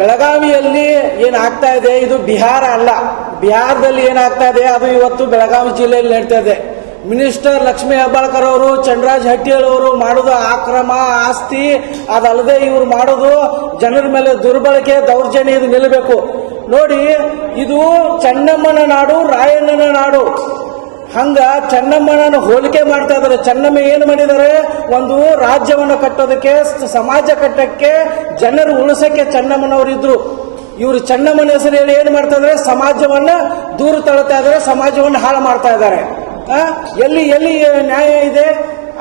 ಬೆಳಗಾವಿಯಲ್ಲಿ ಏನಾಗ್ತಾ ಇದೆ? ಇದು ಬಿಹಾರ ಅಲ್ಲ. ಬಿಹಾರದಲ್ಲಿ ಏನಾಗ್ತಾ ಇದೆ? ಅದು ಇವತ್ತು ಬೆಳಗಾವಿ ಜಿಲ್ಲೆಯಲ್ಲಿ ನಡೀತಾ ಇದೆ. ಮಿನಿಸ್ಟರ್ ಲಕ್ಷ್ಮೀ ಹೆಬ್ಬಾಳ್ಕರ್ ಅವರು ಚಂದ್ರರಾಜ್ ಹಟ್ಟಿಯಲ್ ಅವರು ಮಾಡೋದು ಆಕ್ರಮ, ಆಸ್ತಿ, ಅದಲ್ಲದೆ ಇವ್ರು ಮಾಡೋದು ಜನರ ಮೇಲೆ ದುರ್ಬಳಕೆ, ದೌರ್ಜನ್ಯ ಇದು ನಿಲ್ಲಬೇಕು. ನೋಡಿ, ಇದು ಚೆನ್ನಮ್ಮನ ನಾಡು, ರಾಯಣ್ಣನ ನಾಡು. ಹಂಗ ಚೆನ್ನಮ್ಮನ ಹೋಲಿಕೆ ಮಾಡ್ತಾ ಇದ್ದಾರೆ. ಚೆನ್ನಮ್ಮ ಏನು ಮಾಡಿದ್ದಾರೆ? ಒಂದು ರಾಜ್ಯವನ್ನು ಕಟ್ಟೋದಕ್ಕೆ, ಸಮಾಜ ಕಟ್ಟಕ್ಕೆ, ಜನರು ಉಳಿಸಕ್ಕೆ ಚೆನ್ನಮ್ಮನವರು ಇದ್ರು ಇವರು ಚೆನ್ನಮ್ಮನ ಹೆಸರು ಹೇಳಿ ಏನು ಮಾಡ್ತಾ ಇದಾರೆ ಸಮಾಜವನ್ನ ದೂರ ತಳ್ತಾ ಇದ್ದಾರೆ, ಸಮಾಜವನ್ನು ಹಾಳು ಮಾಡ್ತಾ ಇದ್ದಾರೆ? ಎಲ್ಲಿ ಎಲ್ಲಿ ನ್ಯಾಯ ಇದೆ?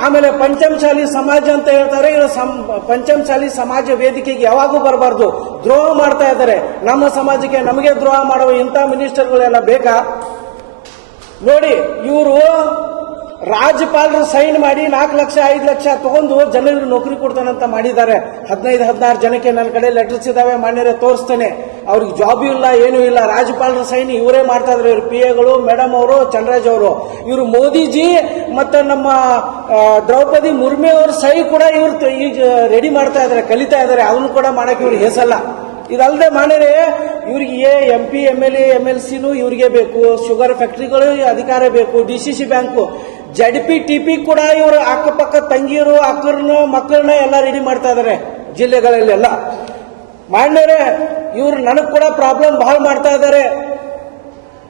ಆಮೇಲೆ ಪಂಚಮಶಾಲಿ ಸಮಾಜ ಅಂತ ಹೇಳ್ತಾರೆ. ಇವರು ಪಂಚಮಶಾಲಿ ಸಮಾಜ ವೇದಿಕೆಗೆ ಯಾವಾಗೂ ಬರಬಾರ್ದು. ದ್ರೋಹ ಮಾಡ್ತಾ ಇದ್ದಾರೆ. ನಮ್ಮ ಸಮಾಜಕ್ಕೆ ನಮಗೆ ದ್ರೋಹ ಮಾಡುವ ಇಂಥ ಮಿನಿಸ್ಟರ್ಗಳೆಲ್ಲ ಬೇಕಾ? ನೋಡಿ, ಇವರು ರಾಜ್ಯಪಾಲರು ಸೈನ್ ಮಾಡಿ ನಾಲ್ಕು ಲಕ್ಷ, ಐದು ಲಕ್ಷ ತಗೊಂಡು ಜನರಿಗೆ ನೌಕರಿ ಕೊಡ್ತಾನಂತ ಮಾಡಿದ್ದಾರೆ. ಹದಿನೈದು, ಹದಿನಾರು ಜನಕ್ಕೆ ನನ್ನ ಕಡೆ ಲೆಟರ್ಸ್ ಇದಾವೆ, ಮಾನ್ಯರೇ ತೋರಿಸ್ತೇನೆ. ಅವ್ರಿಗೆ ಜಾಬ್ ಇಲ್ಲ, ಏನೂ ಇಲ್ಲ, ರಾಜ್ಯಪಾಲರ ಸೈನ್ ಇವರೇ ಮಾಡ್ತಾ ಇದ್ರು. ಇವ್ರು ಪಿ ಎಗಳು ಮೇಡಮ್ ಅವರು, ಚಂದ್ರಾಜ್ ಅವರು. ಇವರು ಮೋದಿಜಿ ಮತ್ತೆ ನಮ್ಮ ದ್ರೌಪದಿ ಮುರ್ಮು ಅವ್ರ ಸೈ ಕೂಡ ಇವ್ರು ಈಗ ರೆಡಿ ಮಾಡ್ತಾ ಇದ್ದಾರೆ ಕಲಿತಾ ಇದ್ದಾರೆ ಅವನು ಕೂಡ ಮಾಡಕ್ಕೆ ಇವ್ರು ಹೆಸಲ್ಲ. ಇದಲ್ಲದೆ ಮಾಡಿದ್ರೆ ಇವ್ರಿಗೆ A M P M L A M L ಸಿನೂ ಇವ್ರಿಗೆ ಬೇಕು. ಶುಗರ್ ಫ್ಯಾಕ್ಟ್ರಿಗಳು ಅಧಿಕಾರ ಬೇಕು. D C C bank Z P T P ಕೂಡ ಇವರು ಅಕ್ಕಪಕ್ಕ ತಂಗಿಯರು, ಅಕ್ಕರನ್ನು, ಮಕ್ಕಳನ್ನ ಎಲ್ಲ ರೆಡಿ ಮಾಡ್ತಾ ಇದಾರೆ ಜಿಲ್ಲೆಗಳಲ್ಲೆಲ್ಲ. ಮಾಡಿದ್ರೆ ಇವ್ರು ನನಗೆ ಕೂಡ ಪ್ರಾಬ್ಲಮ್ ಬಹಳ ಮಾಡ್ತಾ ಇದ್ದಾರೆ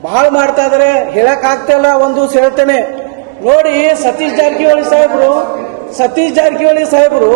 ಬಹಳ ಮಾಡ್ತಾ ಇದಾರೆ. ಹೇಳಕ್ ಆಗ್ತಾ ಇಲ್ಲ, ಒಂದು ಹೇಳ್ತೇನೆ. ನೋಡಿ, ಸತೀಶ್ ಜಾರಕಿಹೊಳಿ ಸಾಹೇಬರು, ಸತೀಶ್ ಜಾರಕಿಹೊಳಿ ಸಾಹೇಬರು,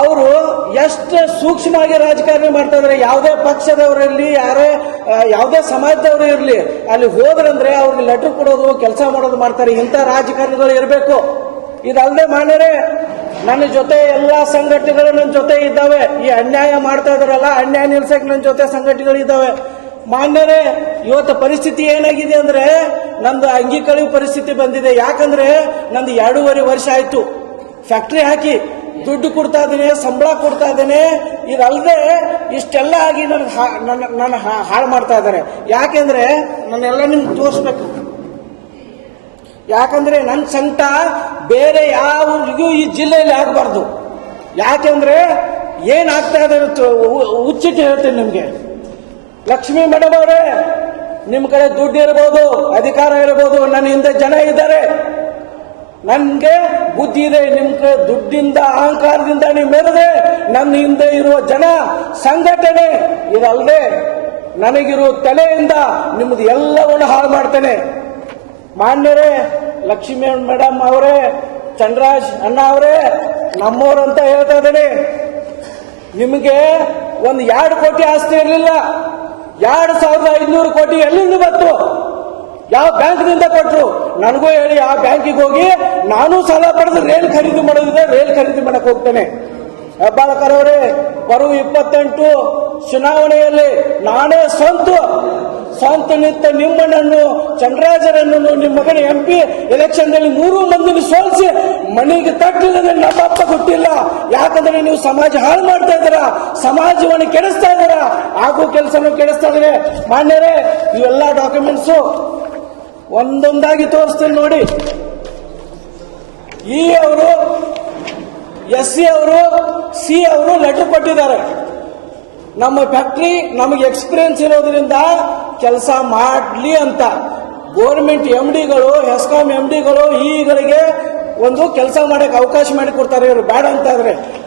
ಅವರು ಎಷ್ಟು ಸೂಕ್ಷ್ಮವಾಗಿ ರಾಜಕಾರಣ ಮಾಡ್ತಾ ಇದ್ದಾರೆ, ಯಾವುದೇ ಪಕ್ಷದವರಲ್ಲಿ ಯಾರೇ ಯಾವುದೇ ಸಮಾಜದವರು ಇರಲಿ, ಅಲ್ಲಿ ಹೋದ್ರಂದ್ರೆ ಅವ್ರಿಗೆ ಲೆಟರ್ ಕೊಡೋದು, ಕೆಲಸ ಮಾಡೋದು ಮಾಡ್ತಾರೆ, ಇಂಥ ರಾಜಕಾರಣಿಗಳು ಇರಬೇಕು. ಇದಲ್ಲದೆ ಮಾಡಿದ್ರೆ ನನ್ನ ಜೊತೆ ಎಲ್ಲಾ ಸಂಘಟನೆಗಳು ನನ್ನ ಜೊತೆ ಇದ್ದಾವೆ. ಈ ಅನ್ಯಾಯ ಮಾಡ್ತಾ ಇದಾರಲ್ಲ ಅನ್ಯಾಯ ನಿಲ್ಸಕ್ ನನ್ನ ಜೊತೆ ಸಂಘಟನೆಗಳು ಇದ್ದಾವೆ. ಮಾನ್ಯರೇ, ಇವತ್ತು ಪರಿಸ್ಥಿತಿ ಏನಾಗಿದೆ ಅಂದ್ರೆ, ನಂದು ಅಂಗಿ ಪರಿಸ್ಥಿತಿ ಬಂದಿದೆ. ಯಾಕಂದ್ರೆ, ನಂದು ಎರಡೂವರೆ ವರ್ಷ ಆಯ್ತು. ಫ್ಯಾಕ್ಟ್ರಿ ಹಾಕಿ ದುಡ್ಡು ಕೊಡ್ತಾ ಇದ್ದೀನಿ, ಸಂಬಳ ಕೊಡ್ತಾ ಇದ್ದೇನೆ, ಇದಲ್ಲದೆ ಇಷ್ಟೆಲ್ಲ ಆಗಿ ನನಗೆ ನನ್ನ ನನ್ನ ಹಾಳು ಮಾಡ್ತಾ ಇದ್ದಾರೆ. ಯಾಕೆಂದ್ರೆ ನನ್ನೆಲ್ಲ ನಿಮ್ಗೆ ತೋರಿಸ್ಬೇಕು. ಯಾಕಂದ್ರೆ ನನ್ನ ಸಂಕಟ ಬೇರೆ ಯಾವ್ರಿಗೂ ಈ ಜಿಲ್ಲೆಯಲ್ಲಿ ಆಗಬಾರ್ದು. ಯಾಕೆಂದ್ರೆ ಏನಾಗ್ತಾ ಇದೆ ಉಚ್ಚಿಟ್ಟು ಹೇಳ್ತೀನಿ ನಿಮಗೆ. ಲಕ್ಷ್ಮೀ ಮೇಡಮ್ ಅವರೇ ನಿಮ್ಮ ಕಡೆ ದುಡ್ಡು ಇರಬಹುದು ಅಧಿಕಾರ ಇರಬಹುದು ನನ್ನ ಹಿಂದೆ ಜನ ಇದ್ದಾರೆ. ನನ್ಗೆ ಬುದ್ಧಿ ಇದೆ ನಿಮ್ ದುಡ್ಡಿಂದ, ಅಹಂಕಾರದಿಂದ ನೀವು ಮೆರೆದೆ ನನ್ನ ಹಿಂದೆ ಇರುವ ಜನ, ಸಂಘಟನೆ, ಇದಲ್ಲದೆ ನನಗಿರುವ ತಲೆಯಿಂದ ನಿಮ್ದು ಎಲ್ಲವನ್ನು ಹಾಳು ಮಾಡ್ತೇನೆ. ಮಾನ್ಯರೇ, ಲಕ್ಷ್ಮೀ ಮೇಡಮ್ ಅವರೇ, ಚಂದ್ರಾಜ್ ಅಣ್ಣ ಅವರೇ ನಮ್ಮವರಂತ ಹೇಳ್ತಾ ಇದ್ದೇನೆ. ನಿಮಗೆ ಒಂದು ಎರಡು ಕೋಟಿ ಆಸ್ತಿ ಇರಲಿಲ್ಲ. ಎರಡು ಸಾವಿರದ ಐದುನೂರು ಕೋಟಿ ಎಲ್ಲಿಂದ ಬಂತು? ಯಾವ ಬ್ಯಾಂಕ್ನಿಂದ ಕೊಟ್ರು? ನನಗೂ ಹೇಳಿ, ಆ ಬ್ಯಾಂಕಿಗೆ ಹೋಗಿ ನಾನು ಸಾಲ ಪಡೆದು ರೇಲ್ ಖರೀದಿ ಮಾಡೋದಿದೆ ರೇಲ್ ಖರೀದಿ ಮಾಡಕ್ ಹೋಗ್ತೇನೆ. ಹೆಬ್ಬಾಳಕರ್ ಅವರೇ ಬರುವ ಇಪ್ಪತ್ತೆಂಟು ಚುನಾವಣೆಯಲ್ಲಿ ನಾನೇ ಸ್ವಂತ ಸ್ವಂತ ನಿಂತ ನಿಮ್ಮನನ್ನು ಚಂದ್ರರಾಜರನ್ನು ನಿಮ್ಮ ಮಗನ ಎಂ ಪಿ ಎಲೆಕ್ಷನ್ದಲ್ಲಿ ನೂರು ಮಂದಿನ ಸೋಲಿಸಿ ಮನೆಗೆ ತಟ್ಟಿಲ್ಲದೆ ನಮ್ಮಪ್ಪ ಗೊತ್ತಿಲ್ಲ ಯಾಕಂದ್ರೆ ನೀವು ಸಮಾಜ ಹಾಳು ಮಾಡ್ತಾ ಇದ್ದೀರಾ, ಸಮಾಜವನ್ನು ಕೆಡಿಸ್ತಾ ಇದ್ದೀರಾ. ಹಾಗೂ ಕೆಲಸನೂ ಕೆಡಿಸ್ತಾ ಇದ್ರೆ ಮಾನ್ಯರೇ, ಇವೆಲ್ಲ ಡಾಕ್ಯುಮೆಂಟ್ಸು ಒಂದೊಂದಾಗಿ ತೋರಿಸ್ತೀನಿ ನೋಡಿ. ಇ ಅವರು ಎಸ್ ಸಿ ಅವರು ಸಿ ಅವರು ಲೆಟರ್ ಕೊಟ್ಟಿದ್ದಾರೆ. ನಮ್ಮ ಫ್ಯಾಕ್ಟ್ರಿ ನಮಗೆ ಎಕ್ಸ್ಪೀರಿಯನ್ಸ್ ಇರೋದ್ರಿಂದ ಕೆಲಸ ಮಾಡಲಿ ಅಂತ. ಗೋರ್ಮೆಂಟ್ ಎಂ ಡಿಗಳು ಹೆಸ್ಕಾಂ ಎಂ ಡಿಗಳು ಈಗಳಿಗೆ ಒಂದು ಕೆಲಸ ಮಾಡಕ್ಕೆ ಅವಕಾಶ ಮಾಡಿ ಕೊಡ್ತಾರೆ. ಇವರು ಬೇಡ ಅಂತ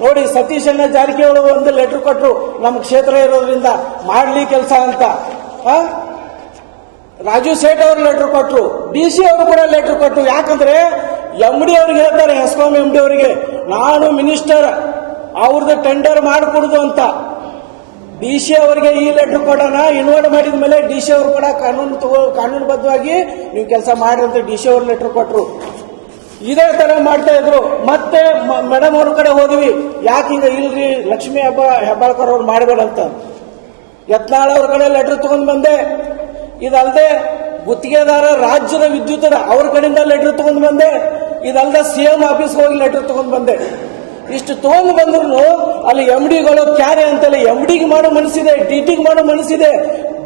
ನೋಡಿ, ಸತೀಶ್ ಅಣ್ಣ ಜಾರಕಿಹೊಳಿ ಒಂದು ಲೆಟರ್ ಕೊಟ್ಟರು ನಮ್ಮ ಕ್ಷೇತ್ರ ಇರೋದ್ರಿಂದ ಮಾಡಲಿ ಕೆಲಸ ಅಂತ? ರಾಜು ಸೇಠ್ ಅವರು ಲೆಟರ್ ಕೊಟ್ಟರು ಡಿ ಸಿ ಅವರು ಕೂಡ ಲೆಟರ್ ಕೊಟ್ಟರು ಯಾಕಂದ್ರೆ ಎಂ ಡಿ ಅವ್ರಿಗೆ ಹೇಳ್ತಾರೆ ಹೆಸ್ಕಾಂ ಎಂ ಡಿ ಅವರಿಗೆ, ನಾನು ಮಿನಿಸ್ಟರ್ ಅವ್ರದ್ದು ಟೆಂಡರ್ ಮಾಡಿಕೊಡುದು ಅಂತ. ಡಿ ಸಿ ಅವರಿಗೆ ಈ ಲೆಟರ್ ಕೊಡೋಣ. ಇನ್ವರ್ಟ್ ಮಾಡಿದ ಮೇಲೆ ಡಿ ಸಿ ಅವರು ಕೂಡ ಕಾನೂನು ತಗೋ, ಕಾನೂನುಬದ್ಧವಾಗಿ ನೀವು ಕೆಲಸ ಮಾಡ್ರಿ ಅಂತ ಡಿ ಸಿ ಅವರು ಲೆಟರ್ ಕೊಟ್ಟರು ಇದೇ ತರ ಮಾಡ್ತಾ ಇದ್ರು. ಮತ್ತೆ ಮೇಡಮ್ ಅವ್ರ ಕಡೆ ಹೋದ್ವಿ. ಯಾಕೆ ಹಿಂಗ ಇಲ್ರಿ? ಲಕ್ಷ್ಮೀ ಹಬ್ಬ ಹೆಬ್ಬಾಳ್ಕರ್ ಅವ್ರು ಮಾಡಬೇಡ ಅಂತ ಯತ್ನಾಳ್ ಅವ್ರ ಕಡೆ ಲೆಟರ್ ತಗೊಂಡ್ ಬಂದೆ. ಇದಲ್ಲದೆ ಗುತ್ತಿಗೆದಾರ ರಾಜ್ಯದ ವಿದ್ಯುತ್ ಅವ್ರ ಕಡೆಯಿಂದ ಲೆಟರ್ ತಗೊಂಡ್ ಬಂದೆ. ಇದಲ್ಲದೆ ಸಿ ಎಂ ಆಫೀಸ್ಗೆ ಹೋಗಿ ಲೆಟರ್ ತಗೊಂಡು ಬಂದೆ. ಇಷ್ಟು ತಗೊಂಡು ಬಂದ್ರು ಅಲ್ಲಿ ಎಂ ಡಿಗಳು ಕ್ಯಾರೆ ಅಂತಲ್ಲ ಎಂ ಡಿಗೆ ಮಾಡೋ ಮನಸ್ಸಿದೆ ಡಿ ಟಿಗೆ ಮಾಡೋ ಮನಸ್ಸಿದೆ.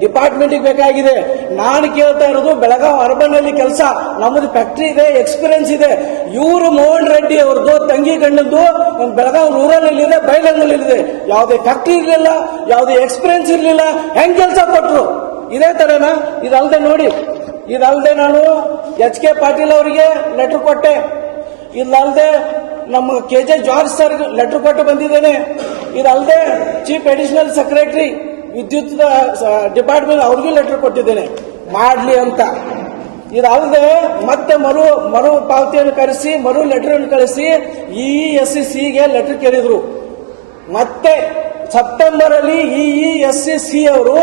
ಡಿಪಾರ್ಟ್ಮೆಂಟ್ಗೆ ಬೇಕಾಗಿದೆ. ನಾನು ಕೇಳ್ತಾ ಇರೋದು ಬೆಳಗಾವಿ ಅರ್ಬನ್ ಅಲ್ಲಿ ಕೆಲಸ. ನಮ್ಮದು ಫ್ಯಾಕ್ಟ್ರಿ ಇದೆ ಎಕ್ಸ್ಪೀರಿಯನ್ಸ್ ಇದೆ. ಇವರು ಮೋಹನ್ ರೆಡ್ಡಿ ಅವ್ರದ್ದು ತಂಗಿ ಗಂಡದ್ದು ಒಂದು ಬೆಳಗಾವಿ ರೂರಲ್ ಅಲ್ಲಿ ಇದೆ ಬೈಲಂಗಲ್ ಇದೆ ಯಾವುದೇ ಫ್ಯಾಕ್ಟ್ರಿ ಇರಲಿಲ್ಲ, ಯಾವುದೇ ಎಕ್ಸ್ಪೀರಿಯನ್ಸ್ ಇರಲಿಲ್ಲ, ಹೆಂಗ್ ಕೆಲಸ ಕೊಟ್ರು? ಇದೇ ತರನಾ? ಇದಲ್ದೆ ನೋಡಿ. ಇದಲ್ದೆ ನಾನು ಎಚ್ ಕೆ ಪಾಟೀಲ್ ಅವರಿಗೆ ಲೆಟರ್ ಕೊಟ್ಟೆ. ಇದಲ್ದೆ ನಮ್ಮ K J George sir letter ಕೊಟ್ಟು ಬಂದಿದ್ದೇನೆ. ಇದಲ್ದೆ ಚೀಫ್ ಅಡಿಷನಲ್ ಸೆಕ್ರೆಟರಿ ವಿದ್ಯುತ್ ಡಿಪಾರ್ಟ್ಮೆಂಟ್ ಅವ್ರಿಗೂ ಲೆಟರ್ ಕೊಟ್ಟಿದ್ದೇನೆ. ಮಾಡ್ಲಿ ಅಂತ. ಇದಲ್ದೆ ಮತ್ತೆ ಮರು ಮರು ಪಾವತಿಯನ್ನು ಕರೆಸಿ, ಮರು ಲೆಟರ್ ಕಳಿಸಿ ಇ ಎಸ್ ಸಿಗೆ ಲೆಟರ್ ಕೇಳಿದ್ರು. ಮತ್ತೆ ಸೆಪ್ಟೆಂಬರ್ ಅಲ್ಲಿ ಇ ಎಸ್ ಸಿ ಅವರು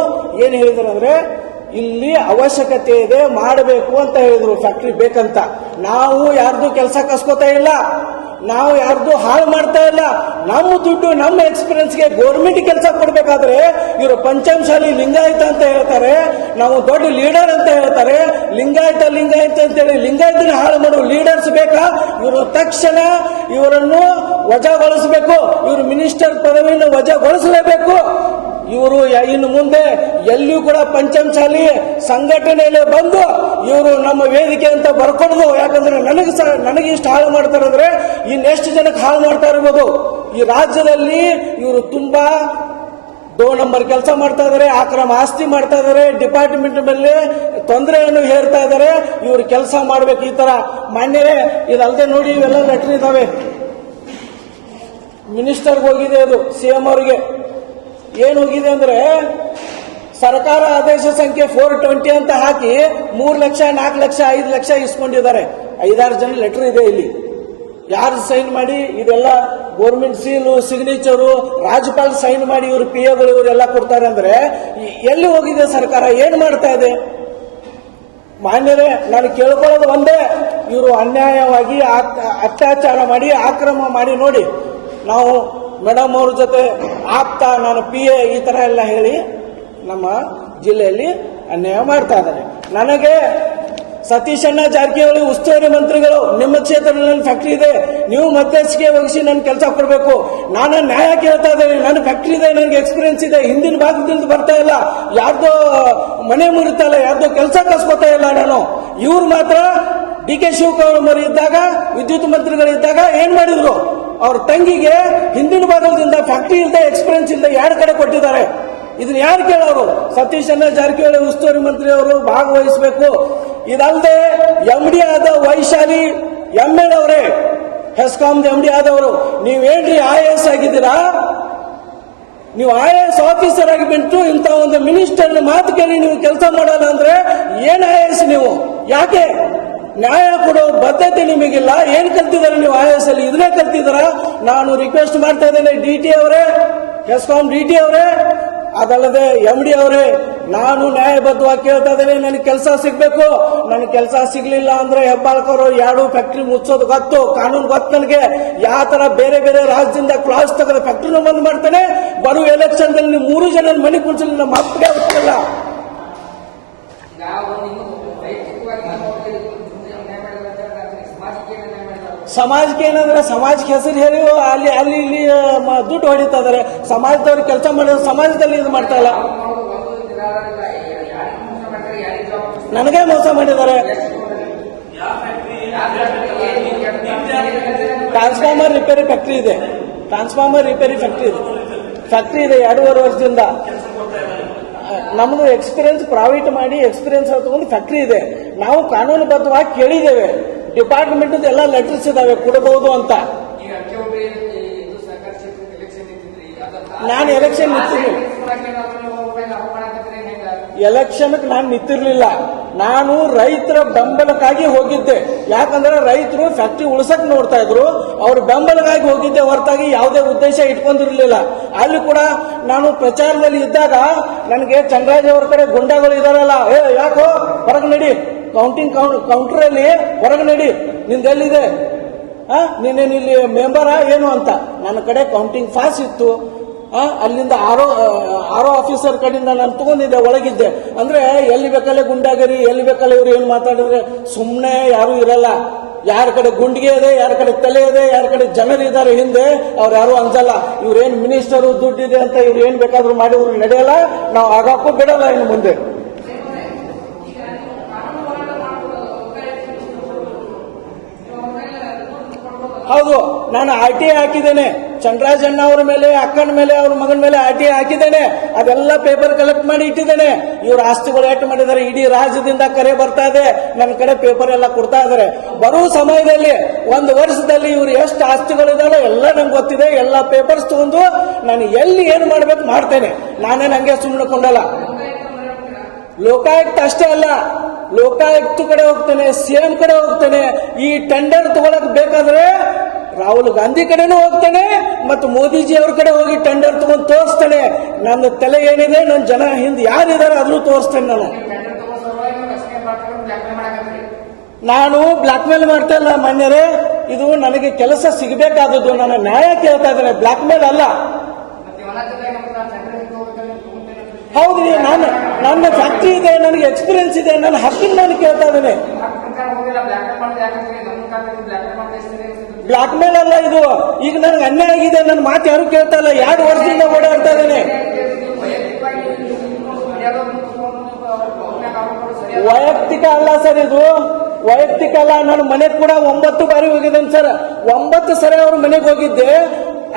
ಏನ್ ಹೇಳಿದ್ರು ಅಂದ್ರೆ, ಇಲ್ಲಿ ಅವಶ್ಯಕತೆ ಇದೆ, ಮಾಡಬೇಕು ಅಂತ ಹೇಳಿದ್ರು. ಫ್ಯಾಕ್ಟ್ರಿ ಬೇಕಂತ. ನಾವು ಯಾರ್ದು ಕೆಲಸ ಕಸ್ಕೋತಾ ಇಲ್ಲ. ನಾವು ಯಾರ್ದು ಹಾಳು ಮಾಡ್ತಾ ಇಲ್ಲ. ನಮ್ಮ ದುಡ್ಡು, ನಮ್ಮ ಎಕ್ಸ್ಪೀರಿಯನ್ಸ್ಗೆ ಗೌರ್ಮೆಂಟ್ ಕೆಲಸ ಕೊಡ್ಬೇಕಾದ್ರೆ, ಇವರು ಪಂಚಮಶಾಲಿ ಲಿಂಗಾಯತ ಅಂತ ಹೇಳ್ತಾರೆ. ನಾವು ದೊಡ್ಡ ಲೀಡರ್ ಅಂತ ಹೇಳ್ತಾರೆ. ಲಿಂಗಾಯತ ಲಿಂಗಾಯತ ಅಂತೇಳಿ ಲಿಂಗಾಯತನ ಹಾಳು ಮಾಡುವ ಲೀಡರ್ಸ್ ಬೇಕಾ? ಇವರು ತಕ್ಷಣ ಇವರನ್ನು ವಜಾಗೊಳಿಸಬೇಕು. ಮಿನಿಸ್ಟರ್ ಪದವಿಯನ್ನು ವಜಾಗೊಳಿಸಲೇಬೇಕು. ಇವರು ಇನ್ನು ಮುಂದೆ ಎಲ್ಲಿಯೂ ಕೂಡ ಪಂಚಮಶಾಲಿ ಸಂಘಟನೆಯಲ್ಲಿ ಬಂದು ಇವರು ನಮ್ಮ ವೇದಿಕೆ ಅಂತ ಬರ್ಕೊಡೋದು. ಯಾಕಂದ್ರೆ ನನಗೆ ನನಗೆ ಇಷ್ಟು ಹಾಳು ಮಾಡ್ತಾರೆ ಅಂದ್ರೆ ಇನ್ನೆಷ್ಟು ಜನಕ್ಕೆ ಹಾಳು ಮಾಡ್ತಾ ಇರ್ಬೋದು. ಈ ರಾಜ್ಯದಲ್ಲಿ ಇವರು ತುಂಬಾ ದೋ ನಂಬರ್ ಕೆಲಸ ಮಾಡ್ತಾ ಇದ್ದಾರೆ ಆಕ್ರಮ ಆಸ್ತಿ ಮಾಡ್ತಾ ಇದ್ದಾರೆ ಡಿಪಾರ್ಟ್ಮೆಂಟ್ ಮೇಲೆ ತೊಂದರೆಯನ್ನು ಹೇರ್ತಾ ಇದ್ದಾರೆ ಇವರು ಕೆಲಸ ಮಾಡ್ಬೇಕು ಈ ತರ. ಮಾನ್ಯರೇ ಇದಲ್ಲದೆ ನೋಡಿ ಇವೆಲ್ಲ ಲೆಟರ್ ಇದಾವೆ. ಮಿನಿಸ್ಟರ್ಗೆ ಹೋಗಿದೆ ಅದು ಸಿ ಎಂ ಅವರಿಗೆ. ಏನು ಹೋಗಿದೆ ಅಂದ್ರೆ, ಸರ್ಕಾರ ಆದೇಶ ಸಂಖ್ಯೆ ಫೋರ್ ಟ್ವೆಂಟಿ ಅಂತ ಹಾಕಿ ಮೂರು ಲಕ್ಷ, ನಾಲ್ಕು ಲಕ್ಷ, ಐದು ಲಕ್ಷ ಇಸ್ಕೊಂಡಿದ್ದಾರೆ. ಐದಾರು ಜನ ಲೆಟರ್ ಇದೆ ಇಲ್ಲಿ. ಯಾರು ಸೈನ್ ಮಾಡಿ, ಇದೆಲ್ಲ ಗೋರ್ಮೆಂಟ್ ಸೀಲು ಸಿಗ್ನೇಚರು ರಾಜ್ಯಪಾಲ ಸೈನ್ ಮಾಡಿ ಇವರು ಪಿ ಎಗಳು ಇವರೆಲ್ಲ ಕೊಡ್ತಾರೆ ಅಂದ್ರೆ ಎಲ್ಲಿ ಹೋಗಿದೆ ಸರ್ಕಾರ, ಏನು ಮಾಡ್ತಾ ಇದೆ? ಮಾನ್ಯರೇ, ನಾನು ಕೇಳ್ಕೊಳ್ಳೋದು ಒಂದೇ, ಇವರು ಅನ್ಯಾಯವಾಗಿ ಅತ್ಯಾಚಾರ ಮಾಡಿ, ಆಕ್ರಮ ಮಾಡಿ ನೋಡಿ. ನಾವು ಮೇಡಮ್ ಅವ್ರ ಜೊತೆ ಆಪ್ತ ನಾನು ಪಿ ಎ ಈ ತರ ಎಲ್ಲ ಹೇಳಿ ನಮ್ಮ ಜಿಲ್ಲೆಯಲ್ಲಿ ಅನ್ಯಾಯ ಮಾಡ್ತಾ ಇದ್ದಾರೆ. ನನಗೆ ಸತೀಶಣ್ಣ ಜಾರಕಿಹೊಳಿ, ಉಸ್ತುವಾರಿ ಮಂತ್ರಿಗಳು, ನಿಮ್ಮ ಕ್ಷೇತ್ರದಲ್ಲಿ ಫ್ಯಾಕ್ಟ್ರಿ ಇದೆ. ನೀವು ಮಧ್ಯಸ್ಥಿಕೆ ವಹಿಸಿ ನನ್ನ ಕೆಲಸ ಕೊಡಬೇಕು. ನಾನು ನ್ಯಾಯ ಕೇಳ್ತಾ ಇದ್ದೇನೆ. ನನ್ನ ಫ್ಯಾಕ್ಟ್ರಿ ಇದೆ, ನನಗೆ ಎಕ್ಸ್ಪೀರಿಯನ್ಸ್ ಇದೆ. ಹಿಂದಿನ ಭಾಗದಿಂದ ಬರ್ತಾ ಇಲ್ಲ. ಯಾರ್ದೋ ಮನೆ ಮುರಿತಾ ಇಲ್ಲ ಯಾರ್ದೋ ಕೆಲಸ ಕಸ್ಕೊತಾ ಇಲ್ಲ ನಾನು. ಇವ್ರು ಮಾತ್ರ ಡಿ ಕೆ ಶಿವಕುಮಾರ್ ಇದ್ದಾಗ, ವಿದ್ಯುತ್ ಮಂತ್ರಿಗಳಿದ್ದಾಗ ಏನ್ ಮಾಡಿದ್ರು? ಅವ್ರ ತಂಗಿಗೆ ಹಿಂದಿನ ಭಾಗದಿಂದ ಫ್ಯಾಕ್ಟ್ರಿ ಇಲ್ಲದೆ ಎಕ್ಸ್ಪೀರಿಯನ್ಸ್ ಇಲ್ಲದೆ ಎರಡು ಕಡೆ ಕೊಟ್ಟಿದ್ದಾರೆ. ಇದನ್ನ ಯಾರು ಕೇಳೋರು? ಸತೀಶ್ ಅನ್ನ ಜಾರಕಿಹೊಳಿ ಉಸ್ತುವಾರಿ ಮಂತ್ರಿ ಅವರು ಭಾಗವಹಿಸಬೇಕು. ಇದಲ್ಲದೆ ಎಂ ಡಿ ಆದ ವೈಶಾಲಿ ಎಂ ಎಲ್ ಅವರೇ ಹೆಸ್ಕಾಮ್ ಎಂ ಡಿ ಆದವರು, ನೀವೇನ್ರಿ ಐ ಎಸ್ ಆಗಿದ್ದೀರಾ? ನೀವು ಐ ಎ ಎಸ್ ಆಫೀಸರ್ ಆಗಿ ಬಿಟ್ಟು ಇಂಥ ಒಂದು ಮಿನಿಸ್ಟರ್ ಮಾತು ಕೇಳಿ ನೀವು ಕೆಲಸ ಮಾಡೋಣ ಅಂದ್ರೆ ಏನ್ ಐ ಎಸ್ ನೀವು? ಯಾಕೆ? ನ್ಯಾಯ ಕೊಡೋ ಬದ್ಧತೆ ನಿಮಗಿಲ್ಲ. ಏನ್ ಕಲ್ತಿದ್ದಾರೆ ನೀವು ಐ ಎಸ್ ಅಲ್ಲಿ? ಇದನ್ನೇ ಕಲ್ತಿದಾರ ನಾನು ರಿಕ್ವೆಸ್ಟ್ ಮಾಡ್ತಾ ಇದ್ದೇನೆ ಡಿ ಟಿ ಅವರೇ ಎಸ್ಕಾಂ ಡಿ ಟಿ ಅವರೇ, ಅದಲ್ಲದೆ ಎಂ ಡಿ ಅವರೇ, ನಾನು ನ್ಯಾಯಬದ್ಧವಾಗಿ ಕೇಳ್ತಾ ಇದ್ದೇನೆ, ನನಗೆ ಕೆಲಸ ಸಿಗ್ಬೇಕು. ನನಗೆ ಕೆಲಸ ಸಿಗ್ಲಿಲ್ಲ ಅಂದ್ರೆ ಹೆಬ್ಬಾಳ್ಕರು ಎರಡು ಫ್ಯಾಕ್ಟ್ರಿ ಮುಚ್ಚೋದು ಗೊತ್ತು, ಕಾನೂನು ಗೊತ್ತು ನನಗೆ. ಯಾವ ತರ ಬೇರೆ ಬೇರೆ ರಾಜ್ಯದಿಂದ ಕ್ಲಾಸ್ ತೆಗೆದ ಫ್ಯಾಕ್ಟ್ರಿನೂ ಬಂದ್ ಮಾಡ್ತಾನೆ. ಬರುವ ಎಲೆಕ್ಷನ್ ದಲ್ಲಿ ಮೂರು ಜನ ಮನೆ ಕುಣಿಸಲಿ ನಮ್ಮ ಅಪ್ಪಗೆ ಗೊತ್ತಿಲ್ಲ ಈಗ ಒಂದು ಇನ್ನೊಂದು ವೈಯಕ್ತಿಕವಾಗಿ ಇನ್ನೊಬ್ಬರಿಗೆ ನ್ಯಾಯ ಮಾಡಿದ್ರೆ ಅಂತ ಹೇಳ್ತಾರೆ. ಸಮಾಜಕ್ಕೆ ಏನ್ ನ್ಯಾಯ ಮಾಡಿದ್ರೆ ಸಮಾಜಕ್ಕೆ ಏನಂದ್ರೆ ಸಮಾಜಕ್ಕೆ ಹೆಸರು ಹೇಳಿ ಅಲ್ಲಿ ಅಲ್ಲಿ, ಇಲ್ಲಿ ದುಡ್ಡು ಹೊಡಿತಾ ಇದಾರೆ. ಸಮಾಜದವ್ರು ಕೆಲಸ ಮಾಡಿದ್ರೆ ಸಮಾಜದಲ್ಲಿ ಇದು ಮಾಡ್ತಾ ಇಲ್ಲ. ನನಗೆ ಮೋಸ ಮಾಡಿದ್ದಾರೆ. ಟ್ರಾನ್ಸ್ಫಾರ್ಮರ್ ರಿಪೇರಿ ಫ್ಯಾಕ್ಟ್ರಿ ಇದೆ. ಟ್ರಾನ್ಸ್ಫಾರ್ಮರ್ ರಿಪೇರಿ ಫ್ಯಾಕ್ಟ್ರಿ ಇದೆ. ಫ್ಯಾಕ್ಟ್ರಿ ಇದೆ ಎರಡೂವರೆ ವರ್ಷದಿಂದ. ನಮ್ದು ಎಕ್ಸ್ಪೀರಿಯನ್ಸ್ ಪ್ರಾವಿಟ್ ಮಾಡಿ ಎಕ್ಸ್ಪೀರಿಯನ್ಸ್ ತಗೊಂಡು ಫ್ಯಾಕ್ಟ್ರಿ ಇದೆ. ನಾವು ಕಾನೂನುಬದ್ಧವಾಗಿ ಕೇಳಿದ್ದೇವೆ. ಡಿಪಾರ್ಟ್ಮೆಂಟ್ ಎಲ್ಲ ಲೆಟರ್ಸ್ ಇದಾವೆ ಕೊಡಬಹುದು ಅಂತ. ನಾನು ಎಲೆಕ್ಷನ್ ನಿಂತಿರ್ಲಿಲ್ಲ. ಎಲೆಕ್ಷನ್ಗೆ ನಾನು ನಿಂತಿರ್ಲಿಲ್ಲ. ನಾನು ರೈತರ ಬೆಂಬಲಕ್ಕಾಗಿ ಹೋಗಿದ್ದೆ. ಯಾಕಂದ್ರೆ ರೈತರು ಫ್ಯಾಕ್ಟ್ರಿ ಉಳಿಸಕ್ ನೋಡ್ತಾ ಇದ್ರು. ಅವ್ರ ಬೆಂಬಲಕ್ಕಾಗಿ ಹೋಗಿದ್ದೆ ಹೊರತಾಗಿ ಯಾವುದೇ ಉದ್ದೇಶ ಇಟ್ಕೊಂಡಿರ್ಲಿಲ್ಲ. ಅಲ್ಲಿ ಕೂಡ ನಾನು ಪ್ರಚಾರದಲ್ಲಿ ಇದ್ದಾಗ ನನಗೆ ಚಂದ್ರಾಜ್ ಅವ್ರ ಕಡೆ ಗುಂಡಾಗಳು ಇದಾರಲ್ಲ. ಏ ಯಾಕೋ? ಹೊರಗೆ ನಡಿ. ಕೌಂಟಿಂಗ್ ಕೌಂಟರ್ ಅಲ್ಲಿ ಹೊರಗೆ ನಡಿ. ನಿಂದೆಲ್ಲಿದೆ ಎಲ್ಲಿದೆ? ನೀನೇನು ಇಲ್ಲಿ ಮೆಂಬರ ಏನು ಅಂತ. ನನ್ನ ಕಡೆ ಕೌಂಟಿಂಗ್ ಪಾಸ್ ಇತ್ತು. ಅಲ್ಲಿಂದ ಆರೋ ಆರೋ ಆಫೀಸರ್ ಕಡೆಯಿಂದ ನಾನು ತಗೊಂಡಿದ್ದೆ, ಒಳಗಿದ್ದೆ. ಅಂದ್ರೆ ಎಲ್ಲಿ ಬೇಕಲ್ಲ ಗುಂಡಾಗರಿ, ಎಲ್ಲಿ ಬೇಕಲ್ಲ ಇವ್ರು ಏನು ಮಾತಾಡಿದ್ರೆ ಸುಮ್ಮನೆ ಯಾರು ಇರಲ್ಲ. ಯಾರ ಕಡೆ ಗುಂಡಿಗೆ ಇದೆ, ಯಾರ ಕಡೆ ತಲೆ ಇದೆ, ಯಾರ ಕಡೆ ಜನರು ಇದ್ದಾರೆ ಹಿಂದೆ, ಅವ್ರು ಯಾರು ಅಂಜಲ್ಲ. ಇವ್ರೇನ್ ಮಿನಿಸ್ಟರು ದುಡ್ಡಿದೆ ಅಂತ ಇವ್ರು ಏನ್ ಬೇಕಾದ್ರೂ ಮಾಡಿದ್ರು ನಡೆಯಲ್ಲ. ನಾವು ಆಗಾಕೂ ಬಿಡಲ್ಲ ಇನ್ನು ಮುಂದೆ. ಹೌದು, ನಾನು ಆರ್ ಟಿ ಹಾಕಿದ್ದೇನೆ. ಚಂದ್ರಾಜಣ್ಣ ಅವರ ಮೇಲೆ, ಅಕ್ಕನ ಮೇಲೆ, ಅವ್ರ ಮಗನ ಮೇಲೆ ಆರ್ ಟಿ ಹಾಕಿದ್ದೇನೆ. ಅದೆಲ್ಲ ಪೇಪರ್ ಕಲೆಕ್ಟ್ ಮಾಡಿ ಇಟ್ಟಿದ್ದೇನೆ. ಇವ್ರ ಆಸ್ತಿಗಳು ಎಷ್ಟು ಮಾಡಿದ್ದಾರೆ, ಇಡೀ ರಾಜ್ಯದಿಂದ ಕರೆ ಬರ್ತಾ ಇದೆ. ನನ್ನ ಕಡೆ ಪೇಪರ್ ಎಲ್ಲ ಕೊಡ್ತಾ ಇದ್ದಾರೆ. ಬರೋ ಸಮಯದಲ್ಲಿ, ಒಂದು ವರ್ಷದಲ್ಲಿ ಇವ್ರು ಎಷ್ಟು ಆಸ್ತಿಗಳಿದಾವೆ ಎಲ್ಲ ನಂಗೆ ಗೊತ್ತಿದೆ. ಎಲ್ಲ ಪೇಪರ್ಸ್ ತಗೊಂಡು ನಾನು ಎಲ್ಲಿ ಏನು ಮಾಡ್ಬೇಕು ಮಾಡ್ತೇನೆ. ನಾನೇ ನಂಗೆ ಸುಮ್ಮನೆ ಕೊಂಡಲ್ಲ. ಲೋಕಾಯುಕ್ತ ಅಷ್ಟೇ ಅಲ್ಲ. ಲೋಕಾಯುಕ್ತ ಕಡೆ ಹೋಗ್ತೇನೆ ಸಿಎಂ ಕಡೆ ಹೋಗ್ತೇನೆ, ಈ ಟೆಂಡರ್ ತಗೊಳಕ್ ಬೇಕಾದ್ರೆ ರಾಹುಲ್ ಗಾಂಧಿ ಕಡೆನೂ ಹೋಗ್ತೇನೆ ಮತ್ತು ಮೋದಿಜಿ ಅವ್ರ ಕಡೆ ಹೋಗಿ ಟೆಂಡರ್ ತಗೊಂಡು ತೋರಿಸ್ತೇನೆ. ನನ್ನ ತಲೆ ಏನಿದೆ, ನನ್ನ ಜನ ಹಿಂದೆ ಯಾರಿದ್ದಾರೆ ಅದನ್ನು ತೋರಿಸ್ತೇನೆ ನಾನು. ನಾನು ಬ್ಲಾಕ್ ಮೇಲ್ ಮಾಡ್ತಾ ಇಲ್ಲ ಮಾನ್ಯರೇ, ಇದು ನನಗೆ ಕೆಲಸ ಸಿಗಬೇಕಾದದ್ದು, ನನ್ನ ನ್ಯಾಯ ಕೇಳ್ತಾ ಇದ್ದೇನೆ ಬ್ಲಾಕ್ ಮೇಲ್ ಅಲ್ಲ ಮತ್ತೆ ಇವನತ್ತಿದ್ದಾಗ ನಮ್ಗೆ ನಾನು ಟೆಂಡರ್ ಹಿಂಗೆ ಹೋಗ್ಬೇಕಂದ್ರೆ ತಗೊಂತೇನೆ ಅಂತ ಹೌದು ರೀ, ನಾನು ನನ್ನ ಫ್ಯಾಕ್ಟ್ರಿ ಇದೆ ನನಗೆ ಎಕ್ಸ್ಪೀರಿಯನ್ಸ್ ಇದೆ ನನ್ನ ಹಕ್ಕಿನ ನಾನು ಕೇಳ್ತಾ ಇದ್ದೇನೆ. ಬ್ಲಾಕ್ ಮೇಲ್ ಅಲ್ಲ ಇದು. ಈಗ ನನಗೆ ಅನ್ಯಾಯ ಆಗಿದೆ ನನ್ನ ಮಾತು ಯಾರು ಕೇಳ್ತಾ ಇಲ್ಲ ಎರಡು ವರ್ಷದಿಂದ ಓಡಾಡ್ತಾ ಇದ್ದೇನೆ. ವೈಯಕ್ತಿಕ ಅಲ್ಲ ಸರ್ ಇದು. ವೈಯಕ್ತಿಕ ಅಲ್ಲ ನಾನು ಮನೆಗೆ ಕೂಡ ಒಂಬತ್ತು ಬಾರಿ ಹೋಗಿದ್ದೇನೆ ಸರ್. ಒಂಬತ್ತು ಸರಿ ಅವ್ರ ಮನೆಗೆ ಹೋಗಿದ್ದೆ.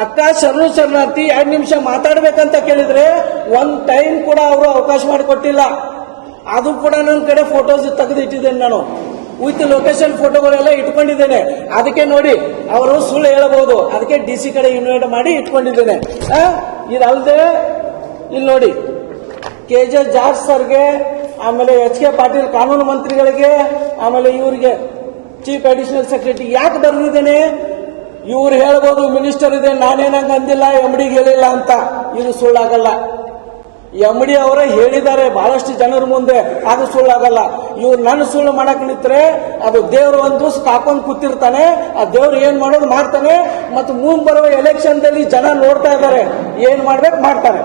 ಅಕ್ಕ ಶರಣು ಶರಣಾರ್ಥಿ ಎರಡು ನಿಮಿಷ ಮಾತಾಡ್ಬೇಕಂತ ಕೇಳಿದ್ರೆ ಒಂದ್ ಟೈಮ್ ಕೂಡ ಅವರು ಅವಕಾಶ ಮಾಡಿಕೊಟ್ಟಿಲ್ಲ. ಅದು ಕೂಡ ನನ್ನ ಕಡೆ ಫೋಟೋಸ್ ತೆಗೆದಿಟ್ಟಿದ್ದೇನೆ ನಾನು. ವಿತ್ ಲೊಕೇಶನ್ ಫೋಟೋಗಳೆಲ್ಲ ಇಟ್ಕೊಂಡಿದ್ದೇನೆ. ಅದಕ್ಕೆ ನೋಡಿ, ಅವರು ಸುಳ್ಳು ಹೇಳಬಹುದು. ಅದಕ್ಕೆ ಡಿ ಸಿ ಕಡೆ ಇನ್ವೈಟ್ ಮಾಡಿ ಇಟ್ಕೊಂಡಿದ್ದೇನೆ. ಇದಲ್ಲದೆ ಇಲ್ಲಿ ನೋಡಿ ಕೆ ಜೆ ಜಾರ್ಜ್ ಸರ್ಗೆ ಆಮೇಲೆ ಎಚ್ ಕೆ ಪಾಟೀಲ್ ಕಾನೂನು ಮಂತ್ರಿಗಳಿಗೆ, ಆಮೇಲೆ ಇವರಿಗೆ ಚೀಫ್ ಅಡಿಷನಲ್ ಸೆಕ್ರೆಟರಿ ಯಾಕೆ ಬರೆದಿದ್ದೇನೆ? ಇವ್ರು ಹೇಳ್ಬೋದು ಮಿನಿಸ್ಟರ್ ಇದೆ ನಾನೇನಂಗಂದಿಲ್ಲ ಅಂದಿಲ್ಲ ಎಮ್ಡಿಗೆ ಹೇಳಿಲ್ಲ ಅಂತ. ಇದು ಸುಳ್ಳಾಗಲ್ಲ. ಎಂ ಡಿ ಅವರೇ ಹೇಳಿದ್ದಾರೆ, ಬಹಳಷ್ಟು ಜನರ ಮುಂದೆ ಅದು ಸುಳ್ಳಾಗಲ್ಲ. ಇವ್ರು ನನ್ನ ಸುಳ್ಳು ಮಾಡಕ್ ನಿಂತರೆ ಅದು ದೇವ್ರು ಒಂದು ದಿವಸ ಕಾಕೊಂಡ್ ಕೂತಿರ್ತಾನೆ, ಆ ದೇವ್ರು ಏನ್ ಮಾಡೋದು ಮಾಡ್ತಾನೆ, ಮತ್ತು ಮುಂದೆ ಬರುವ ಎಲೆಕ್ಷನ್ ದಲ್ಲಿ ಜನ ನೋಡ್ತಾ ಇದ್ದಾರೆ. ಏನ್ ಮಾಡ್ಬೇಕು ಮಾಡ್ತಾರೆ.